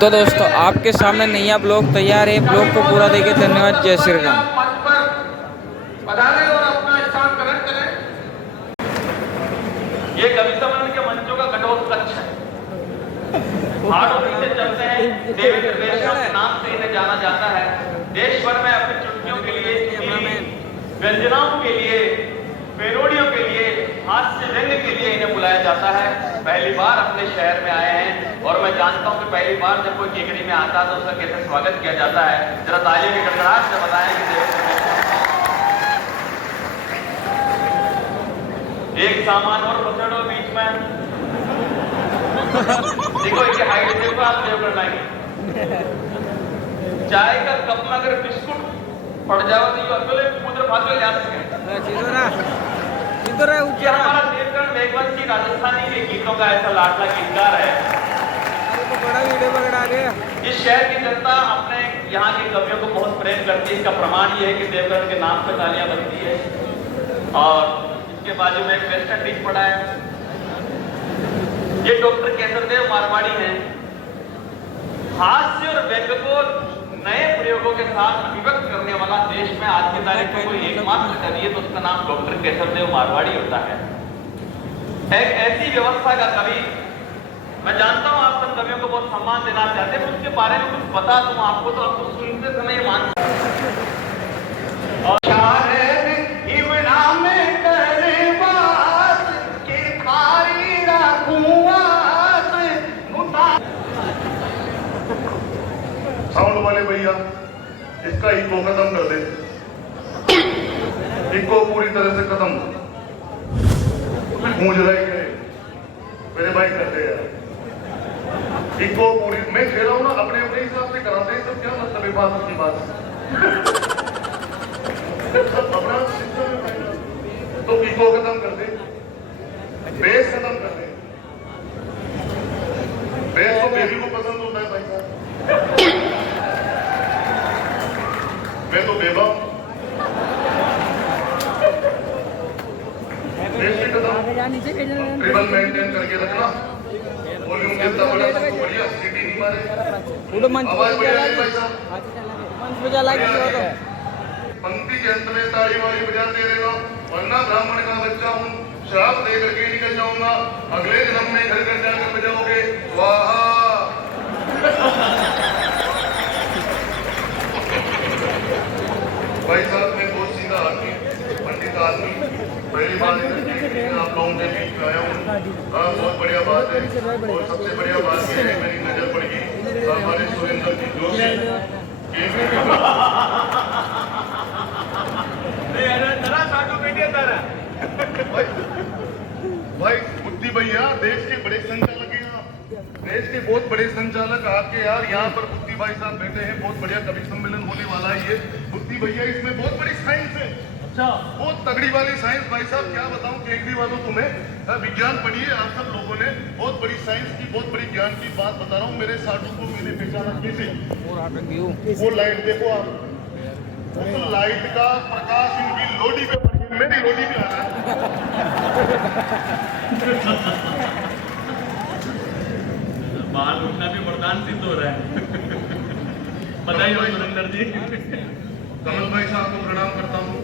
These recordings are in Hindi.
तो दोस्तों आपके सामने नैया ब्लॉग तैयार है। ब्लॉग को पूरा देखे। धन्यवाद। जय श्री राम। और अपना स्थान ग्रहण करें। ये कवि सम्मेलन के मंचों का घटोत्कच है। से चलते हैं देवेंद्र वैष्णव के नाम से इन्हें जाना जाता है। देश भर में अपनी चुटकियों के लिए, व्यंजनाओं के लिए, पेरोडियों के लिए, हास्य व्यंग के लिए इन्हें बुलाया जाता है। पहली बार अपने शहर में आए हैं और मैं जानता हूं कि पहली बार जब कोई केकड़ी में आता है तो उसका कैसे स्वागत किया जाता है। जरा तालियों की गड़गड़ाहट से बताएं कि एक सामान और पकड़ो बीच में। देखो इसकी हाइट देखो आप देवगढ़ लाएंगे। चाय का कप में अगर बिस्कुट पड़ जाओ तो ये अकेले उधर भाग ले जा सके। इधर है ऊपर। हमारा देवगढ़ मेघवंशी राजस्थानी के गीतों का ऐसा लाडला गीतकार है। बड़ा वीडियो पकड़ा गया। इस शहर की जनता अपने यहाँ के कवियों को बहुत प्रेम करती है। इसका प्रमाण ये है कि देवगढ़ के नाम पे तालियां बजती है। और इसके बाजू में एक वेस्टर्न डिश पड़ा है। ये डॉक्टर केसरदेव मारवाड़ी हैं। हास्य और व्यंग को नए प्रयोगों के साथ अभिव्यक्त करने वाला देश में आज की तारीख में कोई एकमात्र कवि है तो उसका नाम डॉक्टर केसरदेव मारवाड़ी होता है। एक ऐसी व्यवस्था का कवि, मैं जानता हूं आप सब कवियों को बहुत सम्मान देना चाहते हैं, उसके बारे में कुछ बता दूं आपको तो आपको सुनते समय मान साउंड वाले भैया इसका इको खत्म कर दे। इको पूरी तरह से खत्म। गूंज रहे मेरे भाई करते हैं इको पूरी। मैं कह रहा हूं ना अपने अपने हिसाब से कराते हैं। सब क्या मतलब है बात की बात अपना सिस्टम है। तो इको खत्म कर दे, बेस खत्म कर दे। बेस तो बेबी को पसंद होता है भाई साहब। मैं तो बेबा ट्रिपल मेंटेन करके रखना। वॉल्यूम जितना बड़ा तो बढ़िया, सीटी नहीं मारे, आवाज बढ़िया नहीं भाई साहब। पंक्ति के अंत में ताली वाली बजाते रहेगा, वरना ब्राह्मण का बच्चा हूँ, श्राप दे करके निकल जाऊंगा। अगले जन्म में घर घर जाकर बजाओगे वाह। भाई साहब मैं बहुत सीधा आदमी, पंडित आदमी, पहली बार आप लोगों के बीच में आया हूँ। हाँ बहुत बढ़िया बात है। और सबसे बढ़िया बात यह है मेरी नजर पड़ेगी हमारे सुरेंद्र जी जोशी। भाई बुद्धि भैया देश के बड़े संचालक हैं आप, देश के बहुत बड़े संचालक आपके यार यहाँ पर बुद्धि भाई साहब बैठे हैं। बहुत बढ़िया कवि सम्मेलन होने वाला है ये। बुद्धि भैया इसमें बहुत बड़ी साइंस है। अच्छा बहुत तगड़ी वाली साइंस भाई साहब, क्या बताऊं केकड़ी वालों तुम्हें। विज्ञान पढ़िए आप सब लोगों ने, बहुत बड़ी साइंस की, बहुत बड़ी ज्ञान की बात बता रहा हूँ। मेरे साधु को मैंने पहचाना कैसे, वो लाइट देखो आप, उस लाइट का प्रकाश इनकी लोडी पे पड़ गया। मेरी लोडी पे आ रहा है। बाहर उठना भी वरदान सिद्ध हो रहा है। बताइए सुरेंद्र जी। कमल भाई साहब को प्रणाम करता हूँ,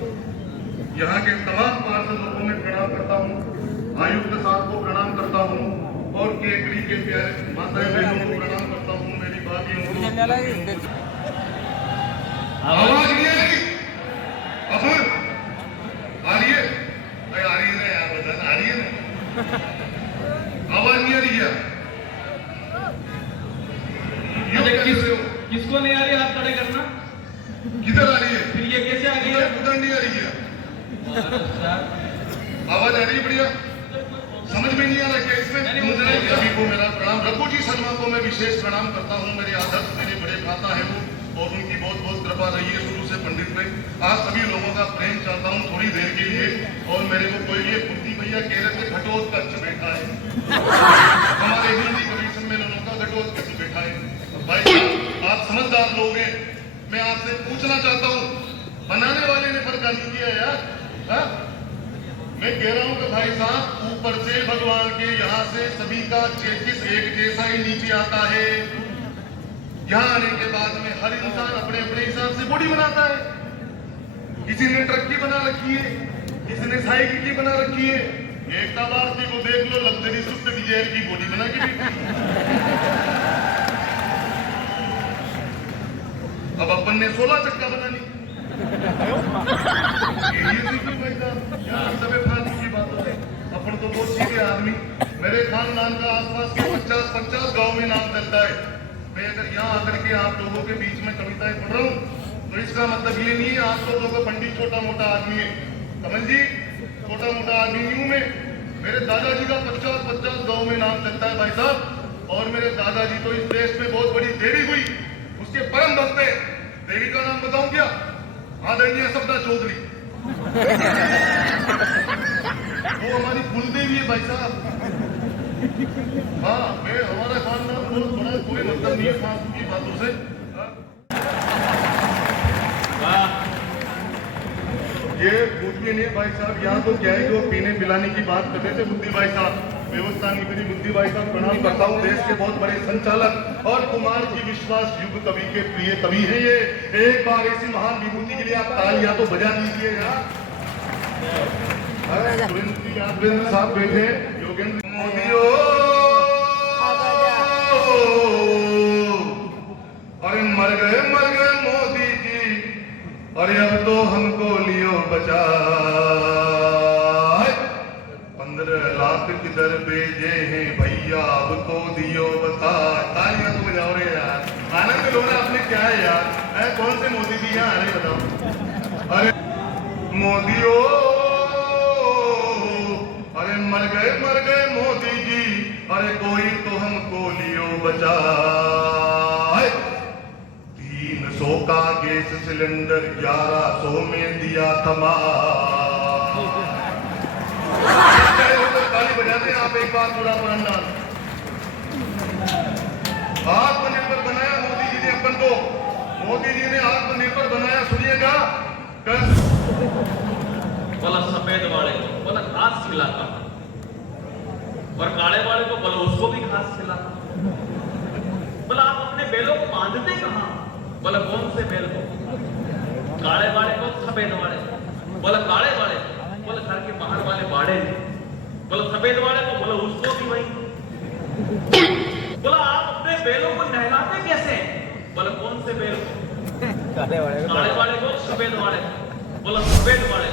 यहाँ के तमाम पार्षदों को मैं प्रणाम करता हूँ, आयुक्त साहब को प्रणाम करता हूँ और केकड़ी के प्यारे माता बहनों को प्रणाम करता हूँ। मेरी बातियों को आवाज नहीं आ रही, आ रही है, आ रही है ना यार, बताना आ रही है ना, आवाज नहीं आ रही है। किसको नहीं आ रही हाथ खड़े करना। किधर आ रही है फिर ये कैसे आ गई है? उधर नहीं आ रही है। आवाज आ रही है बढ़िया, समझ में नहीं आ रहा क्या इसमें। सभी को मेरा प्रणाम। रघु जी शर्मा को मैं विशेष प्रणाम करता हूँ। मेरे आदर्श मेरे बड़े भ्राता है वो, और उनकी बहुत बहुत कृपा रही है शुरू से पंडित में। आज सभी लोगों का प्रेम चाहता हूँ थोड़ी देर के लिए। और मेरे को कोई ये बुद्धि भैया कह रहे थे घटोत्कच बैठा है, हमारे हिंदी कवि सम्मेलनों का घटोत्कच बैठा है। भाई साहब आप समझदार लोग हैं, मैं आपसे पूछना चाहता हूँ, बनाने वाले ने फर्क नहीं किया यार। हा? मैं कह रहा हूँ कि भाई साहब ऊपर से भगवान के यहाँ से सभी का चेचिस एक जैसा ही नीचे आता है। यहाँ आने के बाद में हर इंसान अपने अपने हिसाब से बॉडी बनाता है। किसी ने ट्रक की बना रखी है, किसी ने साइकिल की बना रखी है। एकता भारती को देख लो, लग्जरी सुप्त डिजायर की बॉडी बना के बैठी। अब अपन ने 16 चक्का बना ली। फालतू की बातों से अपन तो बहुत सीधे आदमी। मेरे खानदान का आसपास के 50 गांव में नाम चलता है। मैं अगर यहाँ आकर के आप लोगों के बीच में कविताएं पढ़ रहा हूँ तो इसका मतलब ये नहीं है आप लोगों का पंडित छोटा मोटा आदमी है। कमल जी, छोटा मोटा आदमी नहीं हूं मैं। मेरे दादाजी का 50 गांव में नाम चलता है भाई साहब। और मेरे दादाजी तो इस देश में बहुत बड़ी देवी हुई, उसके परम भक्त है। देवी का नाम बताऊं क्या? आदरणीय सपना चौधरी। वो हमारी कुलदेवी है भाई साहब। हाँ, मैं हमारा खानदान बहुत बड़ा, कोई मतलब नहीं है फालतू की बातों से। ये पूछिए नहीं भाई साहब, यहाँ तो क्या है कि वो पीने पिलाने की बात कर रहे थे बुद्धि भाई साहब। व्यवस्था नहीं करी। बुद्धि भाई साहब प्रणाम करता हूँ। देश के बहुत बड़े संचालक और कुमार जी विश्वास युग कवि के प्रिय कवि है ये। एक बार ऐसी महान विभूति के लिए आप तालियां तो बजा दीजिएगा। सुरेंद्र साहब बैठे, योगेंद्र मोदी अरे मर गए मोदी जी। अरे अब तो हमको लियो बचा। 15 लाख किधर भेजे हैं भैया, अब तो दियो बता। तालियां तो बजाओ रे यार, आनंद लो ना। अपने क्या है यार, कौन से मोदी जी यहाँ आ रहे बताओ। अरे मोदी ओ, अरे मर गए मोदी जी। अरे कोई तो हमको लियो बचा। 300 का गैस सिलेंडर 1100 में दिया थमा। ताली बजाते हैं आप एक बार पूरा पुराना। आत्मनिर्भर बनाया मोदी जी ने अपन को। मोदी जी ने आत्मनिर्भर बनाया। सुनिएगा, बोला सफेद वाले को बोला घास खिलाता और काले वाले को बोला उसको भी घास खिलाता। बोला आप अपने बैलों को बांधते कहाँ? बोला कौन से बैल को? काले वाले को, सफेद वाले। बोला काले वाले, बोला घर के बाहर वाले बाड़े में। बोला सफेद वाले को, बोला उसको भी वही। बोला आप अपने बैलों को नहलाते कैसे? बोला कौन से बैल को? काले वाले को, सफेद वाले। बोला सफेद वाले,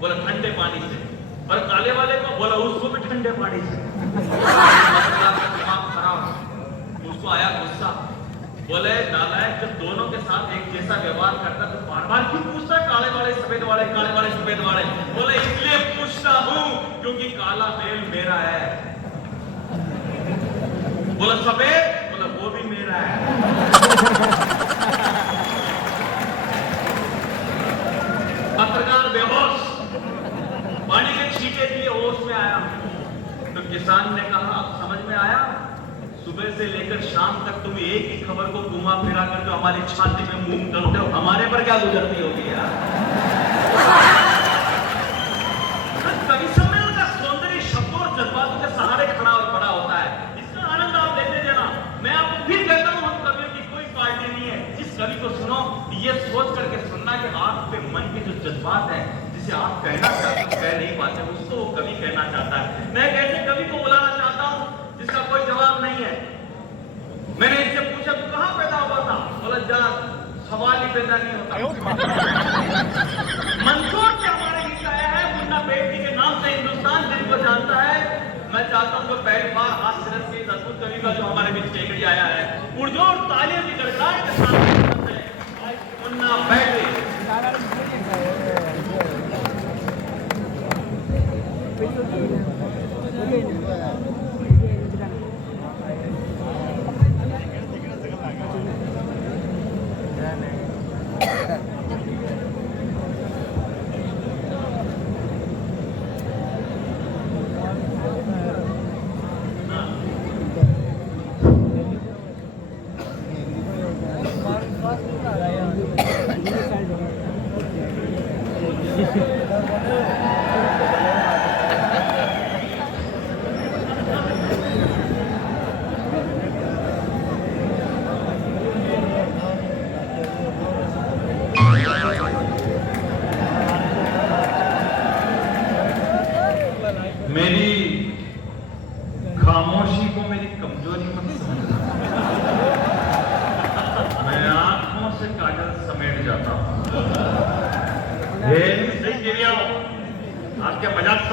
बोला ठंडे पानी से। और काले वाले को, बोला उसको भी ठंडे पानी से। दिमाग खराब, उसको आया गुस्सा। बोले नालायक, जब दोनों के साथ एक जैसा व्यवहार करता तो बार बार क्यों पूछता काले वाले सफेद वाले, काले वाले सफेद वाले? बोले इसलिए पूछता हूं क्योंकि काला बैल मेरा है। बोला सफेद, बोला वो भी मेरा है। पत्रकार बेहोश, पानी के छींटे दिए, होश में आया। तो किसान ने कहा अब समझ में आया, सुबह से लेकर शाम तक तुम एक ही खबर को घुमा फिरा कर जो हमारी छाती में मूंग डालते हो, हमारे पर क्या गुजरती होगी यार। कवि सम्मेलन का सौंदर्य शब्दों और जज्बातों के सहारे खड़ा और बड़ा होता है। इसका आनंद आप लेते जाना। मैं आपको फिर कहता हूँ, हम कवियों की कोई पार्टी नहीं है। जिस कवि को सुनो ये सोच करके सुनना कि आपके मन के जो जज्बात है, जिसे आप कहना चाहते हो कह नहीं पाते, उसको वो कवि कहना चाहता है। मैं एक ऐसे कवि को बुलाना चाहता हूँ जिसका कोई जवाब नहीं है। मैंने इससे पूछा तू कहाँ पैदा हुआ था? बोला जा, सवाल ही पैदा नहीं होता। मंदसौर से हमारे गीत आया है, मुन्ना बेटी के नाम से हिंदुस्तान जिनको जानता है। मैं चाहता हूँ कि पहली बार हास्य रस के अद्भुत कवि का जो हमारे बीच टेकड़ी आया है, पुरजोर तालियों की गड़गड़ाहट के साथ मुन्ना बेटी।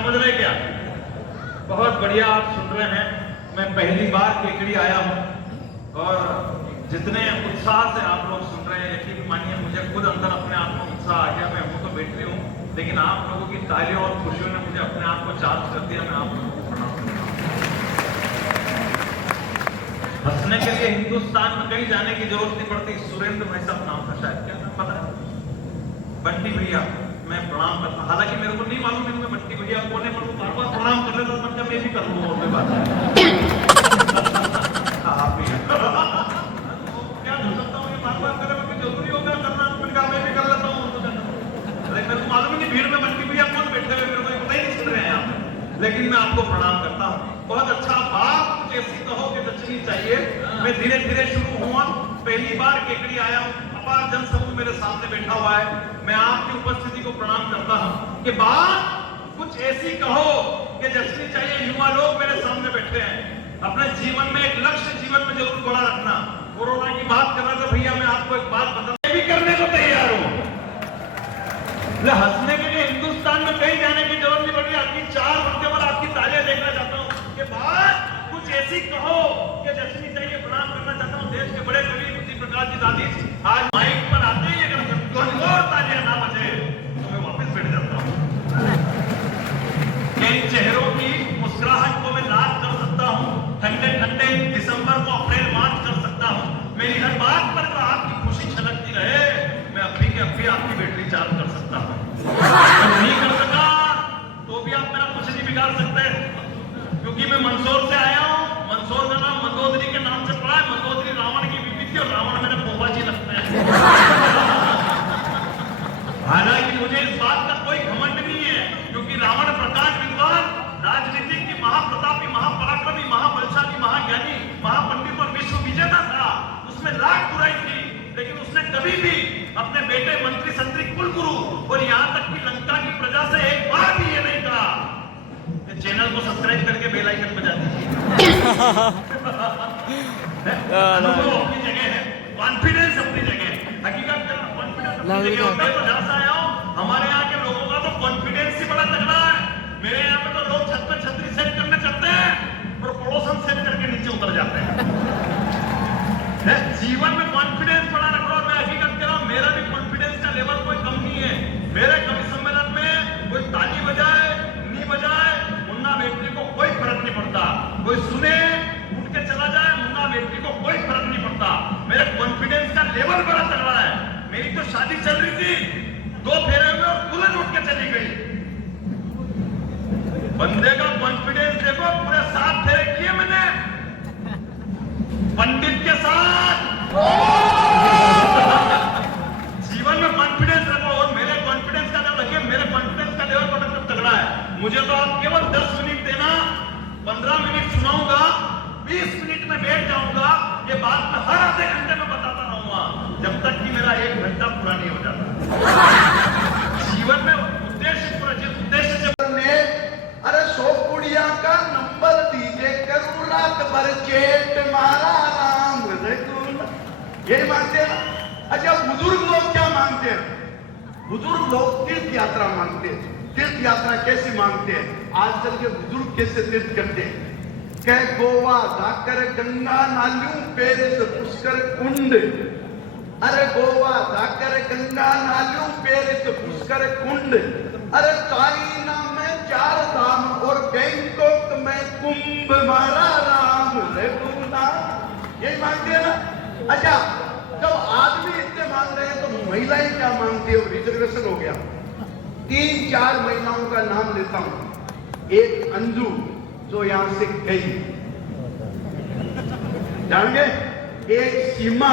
समझ रहे क्या? बहुत बढ़िया, आप सुन रहे हैं। मैं पहली बार केकड़ी आया हूं और जितने उत्साह से आप लोग सुन रहे हैं, यकीन मानिए मुझे खुद अंदर अपने आप में उत्साह आ गया। मैं हूं तो बैटरी हूं, लेकिन आप लोगों की तालियों और खुशियों ने मुझे अपने आप को चार्ज कर दिया। मैं आप लोगों को प्रणाम करता हूं। हंसने के लिए हिंदुस्तान में कहीं जाने की जरूरत नहीं पड़ती। सुरेंद्र भाई साहब नाम था, शायद क्या नाम पता है? बंटी भैया, मैं प्रणाम करता हूं। हालांकि मेरे को नहीं मालूम है बंटी भैया कौन है, पर वो बार बार प्रणाम कर लेता तो मैं भी कर लूंगा। और कोई बात नहीं, आप भी क्या कर सकता हूँ, बार बार करे मैं जरूरी होगा करना, मैं भी कर लेता हूँ। अरे मेरे को मालूम ही नहीं भीड़ में बंटी भैया कौन बैठे हुए, मेरे को पता ही नहीं सुन रहे हैं यहाँ पे, लेकिन मैं आपको प्रणाम करता हूँ। बहुत अच्छा, बात कुछ ऐसी कहो कि बचनी चाहिए। मैं धीरे धीरे शुरू हुआ, पहली बार केकड़ी आया हूँ, अपार जन समूह मेरे सामने बैठा हुआ है। मैं आपकी उपस्थिति को प्रणाम करता हूँ कि बात कुछ ऐसी कहो कि जचनी चाहिए। युवा लोग मेरे सामने बैठे हैं, अपने जीवन में एक लक्ष्य जीवन में जरूर बड़ा रखना। कोरोना की बात कर रहे थे भैया, मैं आपको एक बात बता, मैं भी करने को तैयार हूँ। हंसने के लिए हिंदुस्तान में कहीं जाने की जरूरत नहीं पड़ी। आपकी 4 घंटे पर आपकी तालियां देखना चाहता हूँ कि बात कुछ ऐसी कहो कि जचनी चाहिए। प्रणाम करना चाहता हूँ देश के बड़े कवि बुद्धि प्रकाश जी दादी, आज माइक पर आते ही अगर और तालियां ना बजे तो मैं वापस बैठ जाता हूँ। इन चेहरों की मुस्कुराहट को मैं लाद कर सकता हूँ, ठंडे ठंडे दिसंबर को अप्रैल मार्च कर सकता हूँ। मेरी हर बात पर तो आपकी खुशी छलकती रहे, मैं अभी के अभी आपकी बैटरी चार्ज कर सकता हूँ। नहीं कर सका तो भी आप मेरा कुछ नहीं बिगाड़ सकते, क्योंकि मैं मंदसौर से आया हूँ। मंदसौर का नाम मंदोदरी के नाम से पड़ा है। मंदोदरी रावण की बीवी थी और रावण मेरे पोपा जी लगते हैं। हालांकि मुझे इस बात का कोई घमंड नहीं है, क्योंकि रावण प्रकांड विद्वान, राजनीति की महाप्रतापी, महापराक्रमी, महाबलशाली, महाज्ञानी, महापंडित और विश्व विजेता था। उसमें लाख बुराई थी, लेकिन उसने कभी भी अपने बेटे मंत्री संतरी कुलगुरु और यहाँ तक कि लंका की प्रजा से एक बार भी ये नहीं कहा कि चैनल को सब्सक्राइब करके बेल आइकन बजा दीजिए। अनुभव अपनी जगह है, कॉन्फिडेंस अपनी जगह है, हकीकत का कॉन्फिडेंस अपनी जगह होता है। तो जहां से आया हूं, हमारे यहाँ के लोगों का तो कॉन्फिडेंस ही बड़ा तगड़ा है। मेरे यहाँ पे तो लोग छत पे छतरी सेट करने चलते हैं और पड़ोसन सेट करके नीचे उतर जाते हैं। जीवन में कॉन्फिडेंस बड़ा रखो। और मैं हकीकत कह रहा हूं, मेरा भी कॉन्फिडेंस का लेवल कोई कम नहीं है। मेरे कवि सम्मेलन में कोई ताली बजाए नहीं बजाए, मुन्ना बेटरी को कोई फर्क नहीं पड़ता। कोई सुने उठ के चला जाए, मुन्ना बेटरी को कोई फर्क नहीं पड़ता। मेरे कॉन्फिडेंस का लेवल बड़ा तगड़ा है। मेरी तो शादी चल रही थी, 2 फेरे हुए और दुल्हन उठ के चली गई। बंदे का कॉन्फिडेंस देखो, पूरे 7 फेरे किए मैंने पंडित के साथ। जीवन में कॉन्फिडेंस रखो। और मेरे कॉन्फिडेंस का लेवल रखिए, मेरे कॉन्फिडेंस का लेवल बड़ा तगड़ा है। मुझे तो आप केवल 10 मिनट देना, 15 मिनट सुनाऊंगा, 20 मिनट में बैठ जाऊंगा। ये बात मैं हर आधे घंटे में बताता रहूंगा, जब तक कि मेरा 1 घंटा पूरा नहीं हो जाता। जीवन में उद्देश्य पूरा, जिस उद्देश्य से अरे 100 पुड़िया का नंबर दीजिए, करुणा कर चेट मारा राम रघुना, यही मांगते हैं ना। अच्छा, बुजुर्ग लोग क्या मांगते हैं? बुजुर्ग लोग तीर्थ यात्रा मांगते हैं। तीर्थ यात्रा कैसी मांगते हैं? आजकल के बुजुर्ग कैसे तीर्थ करते हैं? कह गोवा जाकर गंगा नालियों, पेरिस पुष्कर कुंड। अरे गोवा जाकर गंगा नालियों, पेरिस पुष्कर कुंड। अरे चाइना में 4 धाम और बैंकॉक में कुंभ मारा राम रघुना, यही मांगते हैं ना। अच्छा, जब आदमी इतने मांग रहे हैं तो महिलाएं क्या मांगती है? रिजर्वेशन हो गया। 3-4 महिलाओं का नाम लेता हूं। एक अंजू, जो यहां से गई, जानेंगे। एक सीमा,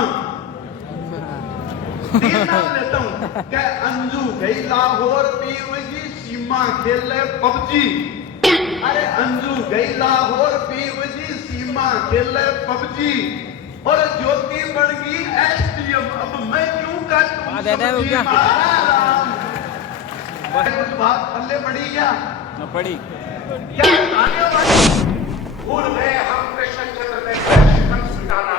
3 नाम लेता हूं। क्या अंजू गई लाहौर पीवजी, सीमा खेले पबजी। अरे अंजू गई लाहौर पीवजी, सीमा खेले पबजी। और ज्योति बन गई एसडीएम। अब मैं क्यों काटूं सब्जी मारा राम। कुछ बात पल्ले पड़ी क्या? न पड़ी। क्या आगे वाली भूल गए हम कृष्णचंद्र ने कंस डाला,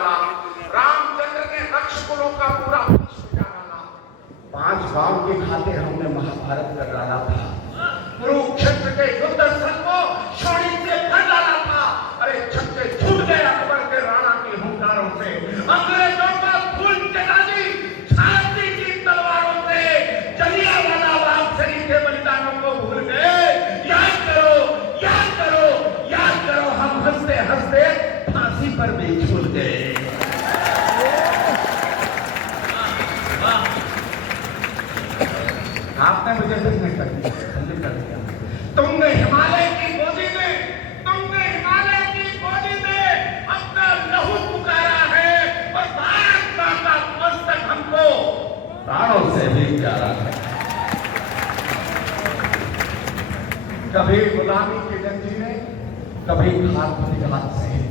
रामचंद्र ने रक्षकुलों का पूरा वंश डाला। 5 गांव के खाते हमने महाभारत कर डाला था। कुरुक्षेत्र के युद्ध से, अंग्रेजों का खून चटा दी छाती की तलवारों से, जलियांवाला बाग शरीफ के बलिदानों को भूल गए। याद करो, याद करो, याद करो, हम हंसते हंसते फांसी पर भी झूल गए। आपने मुझे फिर कर दिया। तुमने हिमालय की गोदी में, तुमने हिमालय की गोदी में अपना लहू पुकारा है और भारत मां का मस्तक हमको प्राणों से भी प्यारा है। कभी गुलामी की जंजीरें, कभी घात सहे,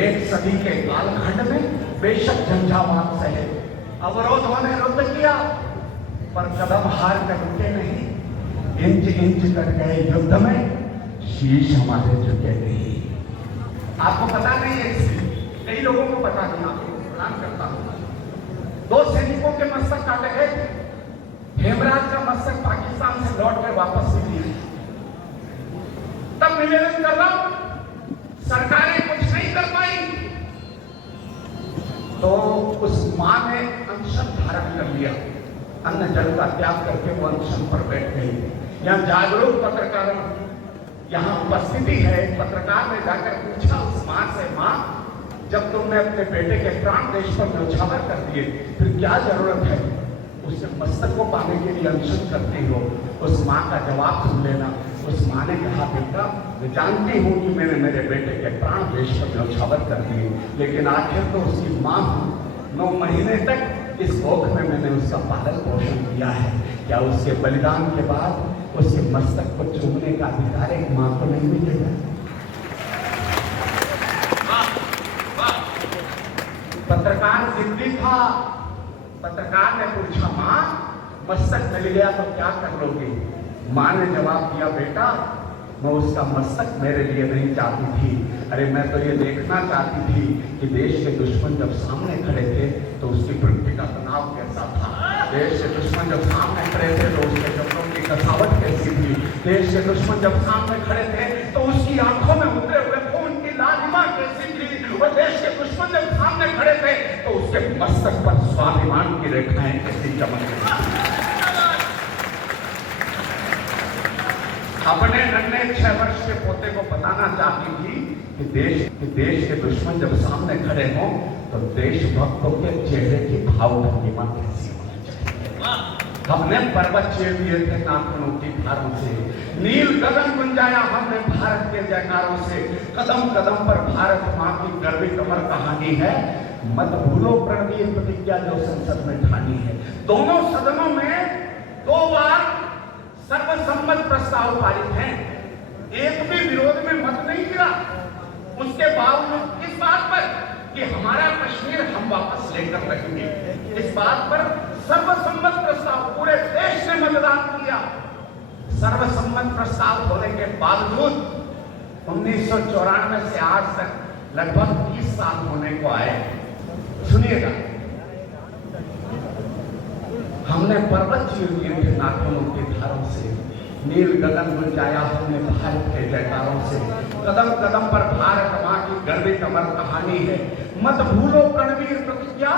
एक सदी के कालखंड में बेशक झंझावात सहे, अवरोधों ने रुद्ध किया पर कदम हार कर रुके नहीं, इंच इंच कट गए युद्ध में, शीश हमारे झुके नहीं। आपको पता नहीं है, इसलिए कई लोगों को पता नहीं, आपको प्रणाम करता हूं। 2 सैनिकों के मस्तक काटे गए थे, हेमराज का मस्तक पाकिस्तान से लौट कर वापस नहीं लिया। तब निवेदन कर रहा हूं, सरकारें कुछ नहीं कर पाई तो उस मां ने अनशन धारण कर लिया, अन्न जल का त्याग करके वो अनशन पर बैठ गई। यहाँ जागरूक पत्रकारों यहाँ उपस्थिति है। पत्रकार ने जाकर पूछा उस मां से, मां जब तुमने अपने बेटे के प्राण देश पर न्यौछावर कर दिए, फिर क्या जरूरत है उससे मस्तक को पाने के लिए अनशन करती हो? उस मां का जवाब सुन लेना। उस मां ने कहा, बेटा मैं जानती हूं कि मैंने मेरे बेटे के प्राण देश पर न्यौछावर कर दिए, लेकिन आखिर तो उसकी मां हूं। 9 महीने तक इस कोख में मैंने उसका पालन पोषण किया है। क्या उसके बलिदान के बाद उसके मस्तक को चूमने का अधिकार एक मां को नहीं मिलेगा? पत्रकार जिद्दी था। पत्रकार ने पूछा, मां मस्तक मिल गया तो क्या कर लोगे? मां ने जवाब दिया, बेटा मैं उसका मस्तक मेरे लिए नहीं चाहती थी, अरे मैं तो ये देखना चाहती थी कि देश के दुश्मन जब सामने खड़े थे तो उसकी वृत्ति का तनाव कैसा था। देश के दुश्मन जब सामने खड़े थे तो उसके कपड़ों की कसावट कैसी थी। देश के दुश्मन जब सामने खड़े थे तो उसकी आंखों में उतरे हुए खून की लालिमा कैसी थी। और देश के दुश्मन जब सामने खड़े थे तो उसके मस्तक पर स्वाभिमान की रेखाएं कैसी चमक रही थी। अपने नन्हे 6 वर्ष के पोते को बताना चाहती थी कि देश के दुश्मन जब सामने खड़े हों तो देशभक्तों के चेहरे की भाव भंगिमा कैसी होनी चाहिए। हमने पर्वत चीर दिए थे नाखूनों की धारों से, नील गगन गुंजाया हमने भारत के जयकारों से। कदम कदम पर भारत मां की गर्वित अमर कहानी है, मत भूलो प्रणवीर प्रतिज्ञा जो संसद में ठानी है। दोनों सदनों में 2 बार सर्वसम्मत प्रस्ताव पारित हैं, एक भी विरोध में मत नहीं गिरा। उसके बावजूद इस बात पर कि हमारा कश्मीर हम वापस लेकर रहेंगे, इस बात पर सर्वसम्मत प्रस्ताव पूरे देश ने मतदान किया। सर्वसम्मत प्रस्ताव होने के बावजूद 1994 से आज तक लगभग 30 साल होने को आए। सुनिएगा, हमने पर्वत चीर दिए थे नाखूनों की धारों से, नील गगन गुंजाया हमने भारत के जयकारों से। कदम कदम पर भारत मां की गर्वित अमर कहानी है, मत भूलो प्रणवीर प्रतिज्ञा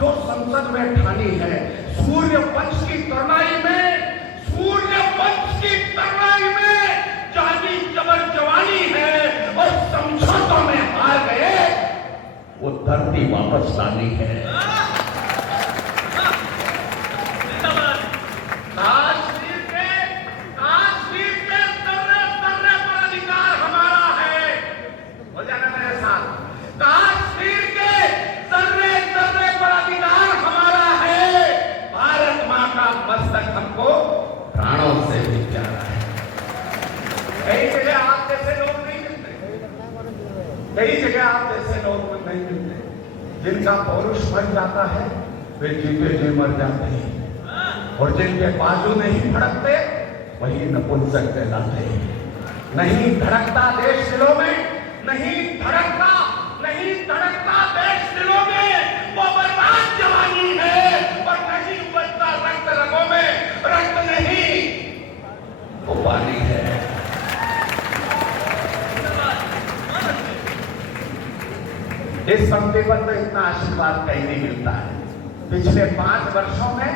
जो संसद में ठानी है। सूर्य वंश की तरुणाई में, सूर्य वंश की तरुणाई में जानी जबर जवानी है और समझौतों में हार गए, वो धरती वापस लानी है। काश्मीर के तर्रे तर्रे पर अधिकार हमारा है। हो जाना मेरे साथ, काश्मीर के तर्रे तर्रे पर अधिकार हमारा है। भारत मां का मस्तक हमको प्राणों से भी प्यारा है। कई जगह आप जैसे लोग नहीं मिलते, कई जगह आप जैसे लोग नहीं मिलते। जिनका पौरुष मर जाता है वे जीते जी मर जाते हैं, और जिनके बाजू नहीं धड़कते वही नपुंसक कहलाते हैं। नहीं धड़कता देश दिलों में, नहीं धड़कता, नहीं धड़कता देश दिलों में, वो बर्बाद जवानी है। और नहीं बचता रक्त रगों में, रक्त नहीं वो पानी है। इस पंक्ति पर तो इतना आशीर्वाद कहीं नहीं मिलता है। पिछले 5 वर्षों में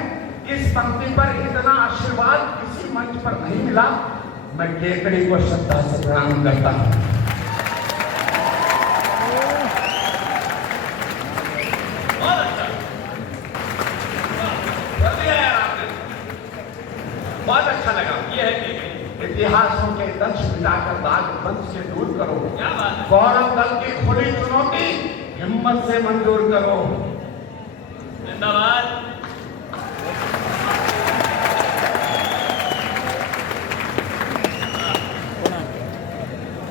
इस पंक्ति पर इतना आशीर्वाद किसी मंच पर नहीं मिला। मैं केकड़ी को श्रद्धा से प्रणाम करता हूं। बहुत अच्छा लगा। ये है कि इतिहासों के दंश मिटाकर दाग वंश से दूर करो। गौरव दल की खुली चुनौती हिम्मत से मंजूर करो। जिंदाबाद।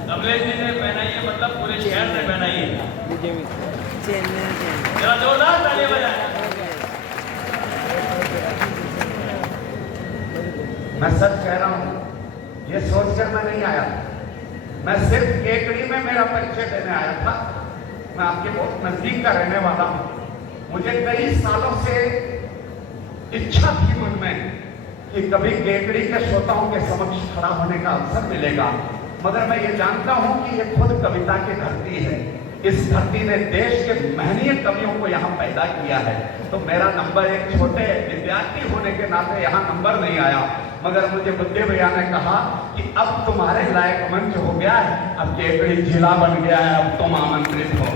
कमलेश जी ने पहनाई है, मतलब पूरे शहर ने पहनाई है। जरा जोरदार तालियां बजाएं। मैं सच कह रहा हूं, ये सोचकर मैं नहीं आया। मैं सिर्फ केकड़ी में मेरा परिचय देने आया था। मैं आपके बहुत नजदीक का रहने वाला हूं। मुझे कई सालों से इच्छा थी मन में कि कभी केकड़ी के श्रोताओं के समक्ष खड़ा होने का अवसर मिलेगा, मगर मैं ये जानता हूं कि ये खुद कविता की धरती है। इस धरती ने देश के महनीय कवियों को यहाँ पैदा किया है। तो मेरा नंबर एक छोटे विद्यार्थी होने के नाते यहाँ नंबर नहीं आया, मगर मुझे बुद्धे भैया ने कहा कि अब तुम्हारे लायक मंच हो गया है, अब केकड़ी जिला बन गया है, अब तुम आमंत्रित हो।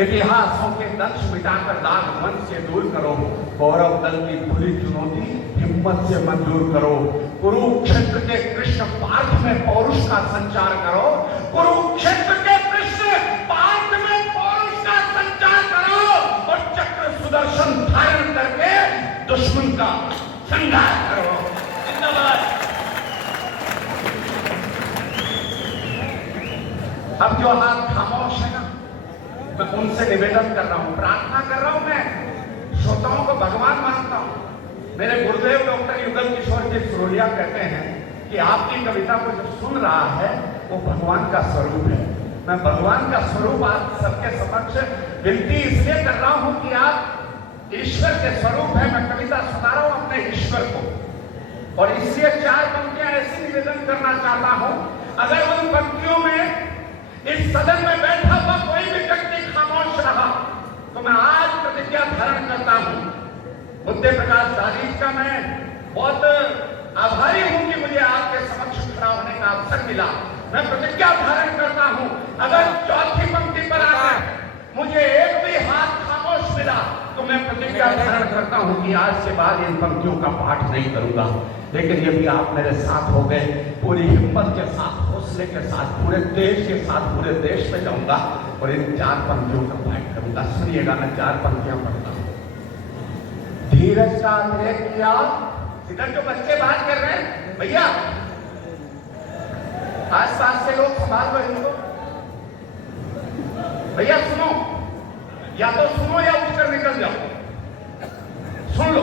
इतिहासों के दंश मिटाकर दाग वंश से दूर करो। गौरव दल की खुली चुनौती हिम्मत से मंजूर करो। कुरुक्षेत्र के कृष्ण पार्थ में पौरुष का संचार करो। कुरुक्षेत्र के कृष्ण पार्थ में पौरुष का संचार करो और चक्र सुदर्शन धारण करके दुश्मन का संहार करो। जिंदाबाद। अब जो हाथ खामोश है ना, मैं उनसे निवेदन कर रहा हूं, प्रार्थना कर रहा हूं। मैं श्रोताओं को भगवान मानता हूं। मेरे गुरुदेव डॉक्टर युगल किशोर जी सुरोलिया कहते हैं कि आपकी कविता को जो सुन रहा है वो भगवान का स्वरूप है। मैं भगवान का स्वरूप आप सबके समक्ष विनती इसलिए कर रहा हूं कि आप ईश्वर के स्वरूप है। मैं कविता सुना रहा हूं अपने ईश्वर को, और इसलिए 4 पंक्तियां ऐसी निवेदन करना चाहता हूं। अगर उन पंक्तियों में इस सदन में बैठा हुआ कोई भी व्यक्ति खामोश रहा तो मैं आज प्रतिज्ञा धारण करता हूं। बुद्धे प्रकाश दानीश का मैं बहुत आभारी हूं कि मुझे आपके समक्ष खड़ा होने का अवसर मिला। मैं प्रतिज्ञा धारण करता हूं, अगर चौथी पंक्ति पर आकर मुझे एक भी हाथ खामोश मिला तो मैं प्रतिज्ञा धारण करता हूं कि आज के बाद इन पंक्तियों का पाठ नहीं करूंगा। लेकिन यदि आप मेरे साथ हो गए, पूरी हिम्मत के साथ, हौसले के साथ, पूरे देश के साथ पूरे देश में जाऊंगा और इन 4 पंक्तियों का पाठ करूंगा। सुनिएगा, मैं 4 पंक्तियां पढ़ता हूं। धीरज का अतिरेक किया। इधर जो बच्चे बात कर रहे हैं भैया, आस पास के लोग संभाल लो इनको। भैया सुनो, या तो सुनो या उठकर निकल जाओ। सुन लो,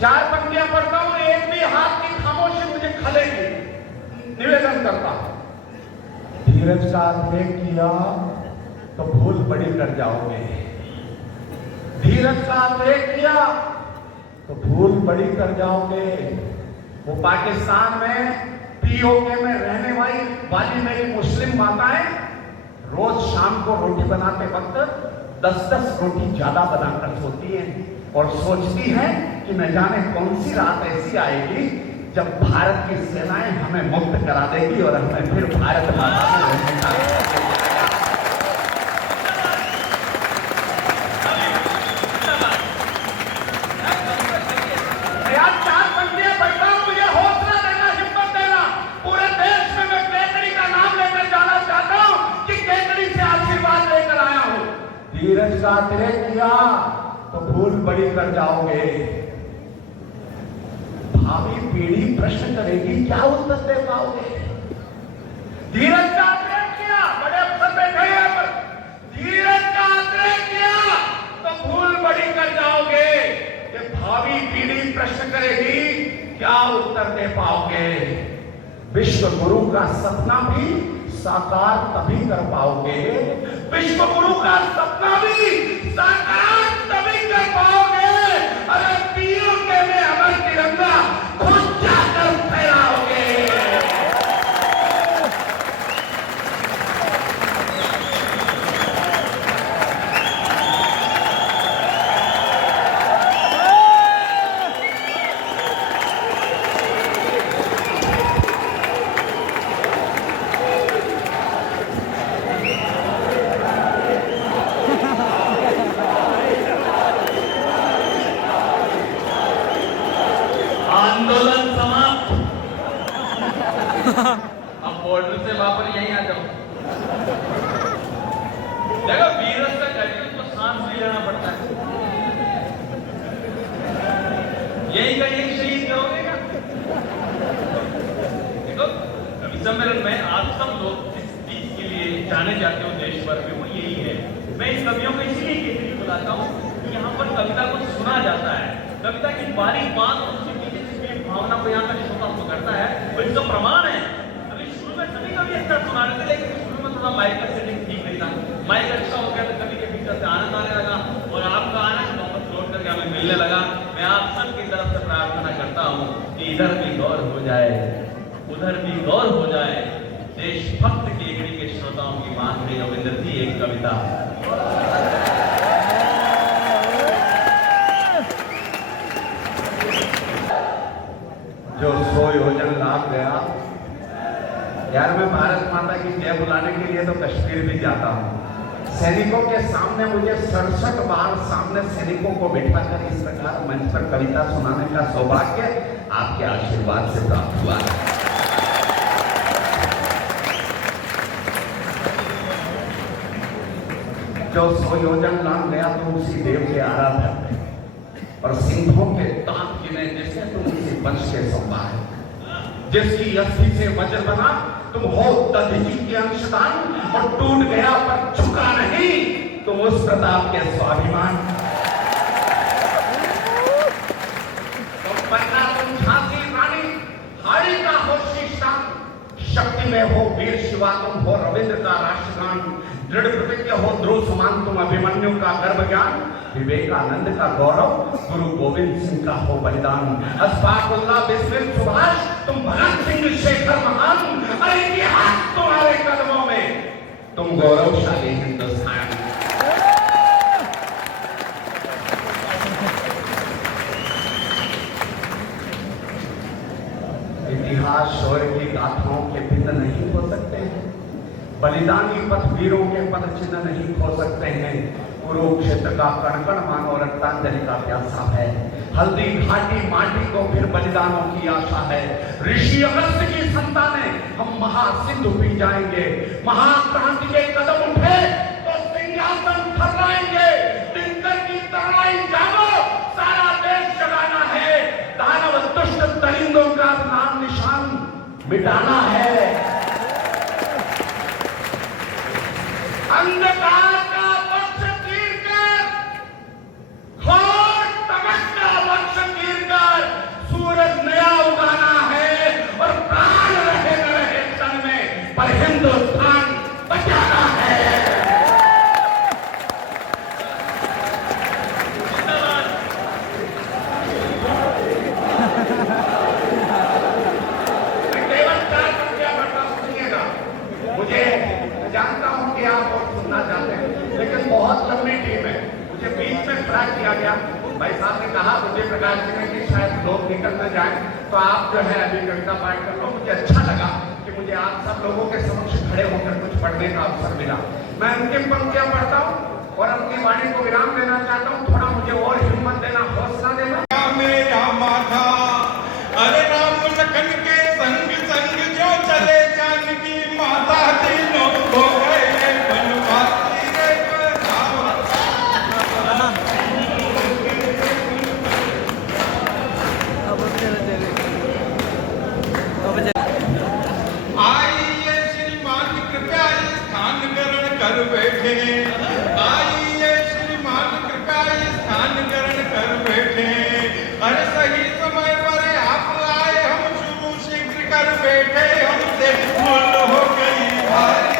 4 पंक्तियां पढ़ता हूं, एक भी हाथ की खामोशी मुझे खलेगी। निवेदन करता हूं। धीरज का अतिरेक किया तो भूल बड़ी कर जाओगे। धीरज का अतिरेक किया तो भूल बड़ी कर जाओगे। वो पाकिस्तान में पीओके में रहने वाली मेरी मुस्लिम माताएं रोज शाम को रोटी बनाते वक्त 10-10 रोटी ज्यादा बनाकर सोती हैं और सोचती हैं कि न जाने कौन सी रात ऐसी आएगी जब भारत की सेनाएं हमें मुक्त करा देगी और हमें फिर भारत माता में रहने का। यार 4 पंक्तियां पढ़ता हूं, मुझे हौसला देना, हिम्मत देना। पूरे देश में मैं केकड़ी का नाम लेकर जाना चाहता हूं कि केकड़ी से आशीर्वाद लेकर आया हूं। धीरज का अतिरेक किया तो भूल बड़ी कर जाओगे। भावी पीढ़ी प्रश्न करेगी, क्या उत्तर दे पाओगे? धीरज का अतिरेक किया, बड़े अफसर बैठे हैं पर धीरज का अतिरेक किया तो भूल बड़ी कर जाओगे। कि भावी पीढ़ी प्रश्न करेगी, क्या उत्तर दे पाओगे? विश्व गुरु का सपना भी साकार तभी कर पाओगे। विश्व गुरु का सपना भी साकार तभी कर पाओगे अरे पीओके में अमर तिरंगा खुद जाकर फहराओगे। देखो वीरस्य घटित तो सांस भी लेना पड़ता है। यही का यही शहीद करोगे क्या? देखो कवि सम्मेलन में आप सब लोग जिस चीज के लिए जाने जाते हो देश भर में वो यही है। मैं इन कवियों को इसलिए केंद्रित बुलाता हूँ कि यहाँ पर कविता को सुना जाता है, कविता की बारीक बात और उसके पीछे जिसकी भावना को यहाँ का श्रोता पकड़ता है वो इसका प्रमाण है। अभी शुरू में सभी कवि अच्छा सुना रहे थे, लेकिन शुरू में थोड़ा माइक का सेटिंग ठीक नहीं था। माइक अच्छा हो गया तो कवि के भीतर से आनंद आने लगा और आपका आनंद वापस लौट करके हमें मिलने लगा। मैं आप सबकी तरफ से प्रार्थना करता हूँ कि इधर भी गौर हो जाए, उधर भी गौर हो जाए। देशभक्त केकड़ी के श्रोताओं की मांग रही रविंद्र थी एक कविता। जो 100 योजन लाभ गया। यार मैं भारत माता की जय बुलाने के लिए तो कश्मीर भी जाता हूँ। सैनिकों के सामने मुझे 67 बार सामने सैनिकों को बिठाकर इस प्रकार मंच पर कविता सुनाने का सौभाग्य आपके आशीर्वाद से प्राप्त हुआ है। जो 100 योजन लाभ गया तो उसी देव के आराधक और सिंहों के दांत गिने जिसने तुम उसी वंश के संभाल, जिसकी अस्थि से वज्र बना तुम हो दधीचि के अंशदान और टूट गया पर झुका नहीं तुम उस प्रताप के स्वाभिमान। तुम बनना तुम झांसी रानी हाड़ी का हो शीशान, शक्ति में हो वीर शिवा तुम हो रविंद्र का राष्ट्रगान, दृढ़ प्रतिज्ञ हो ध्रुव समान तुम अभिमन्यु का गर्भ ज्ञान, विवेकानंद का गौरव गुरु गोविंद सिंह का हो बलिदान, अशफाकुल्लाह बिस्मिल सुभाष तुम भगत सिंह शेखर महान, अरे इतिहास तुम्हारे कदमों में तुम गौरवशाली हिंदुस्तान। इतिहास शौर्य की गाथाओं के भिन्न नहीं हो सकते हैं, बलिदानी पथ वीरों के पद चिन्ह नहीं खो सकते हैं। कुरुक्षेत्र का कण कण मानो रक्तांजलि का प्यासा है, हल्दी घाटी माटी को फिर बलिदानों की आशा है। ऋषि अगस्त्य की संतानें हम महासिंधु पी जाएंगे, महाक्रांति के कदम उठे तो सिंहासन थर्राएंगे। दिनकर की तराई जागो सारा देश जगाना है, दानव दुष्ट दरिंदों का नाम निशान मिटाना है। अंधकार का वक्ष चीर कर, घोर तमस का वक्ष चीर कर सूरज नया उगाना है और प्राण रहे न रहे तन में पर हिंदुस्तान बचाना है। मैं केवल 4 पंक्तियां पढ़ता हूं, सुनिएगा। मुझे जानता हूं कि आप और सुनना चाहते हैं, लेकिन बहुत लंबी टीम है, मुझे बीच में खड़ा किया गया। भाई साहब ने कहा मुझे प्रकाश जी ने कि शायद लोग निकल न जाए तो आप जो है अभी कविता पाठ कर लो। मुझे अच्छा लगा कि मुझे आप सब लोगों के समक्ष खड़े होकर कुछ पढ़ने का अवसर मिला। मैं अंतिम पंक्तियां पढ़ता हूं और अपनी वाणी को विराम देना चाहता हूं। थोड़ा मुझे और हिम्मत देना, हौसला देना। मेरा माथा अरे राम लखन के संग संग जो चले जानकी माता तीनों हो गए बनवासी रे बधावा। आइए श्रीमान कृपया स्थान ग्रहण कर बैठे, आइए श्रीमान कृपया स्थान ग्रहण कर बैठे। अरे सही समय पर आप आए, हम शुरू शीघ्र कर बैठे, हमसे भूल हो गई भारी।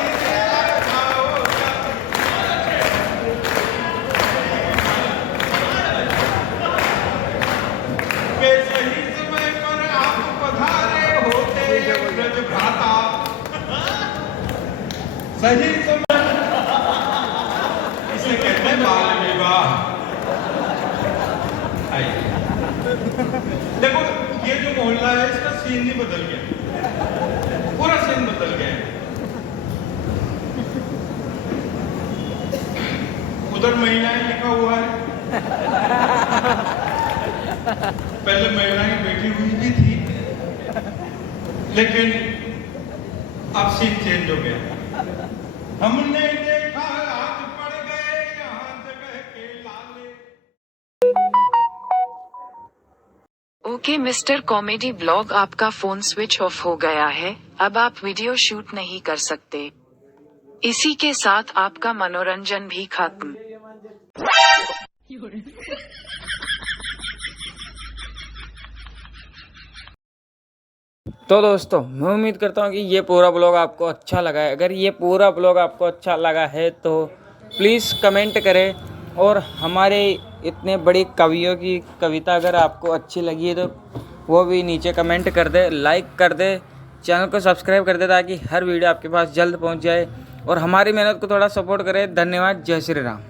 के सही समय पर आप पधारे होते ब्रज भ्राता, सही समय इसे कहते हैं बाल विवाह। आइए देखो ये जो मोहल्ला है इसका सीन ही बदल गया, पूरा सीन बदल गया है। उधर महिलाएं लिखा हुआ है, पहले महिलाएं बैठी हुई भी थी, लेकिन अब सीन चेंज हो गया। हमने देखा आज पड़ गए यहाँ जगह के लाले। ओके मिस्टर कॉमेडी ब्लॉग, आपका फोन स्विच ऑफ हो गया है, अब आप वीडियो शूट नहीं कर सकते। इसी के साथ आपका मनोरंजन भी खत्म। तो दोस्तों मैं उम्मीद करता हूँ कि ये पूरा ब्लॉग आपको अच्छा लगा है। अगर ये पूरा ब्लॉग आपको अच्छा लगा है तो प्लीज़ कमेंट करें, और हमारे इतने बड़ी कवियों की कविता अगर आपको अच्छी लगी है तो वो भी नीचे कमेंट कर दे, लाइक कर दे, चैनल को सब्सक्राइब कर दे ताकि हर वीडियो आपके पास जल्द पहुंच जाए, और हमारी मेहनत को थोड़ा सपोर्ट करें। धन्यवाद। जय श्री राम।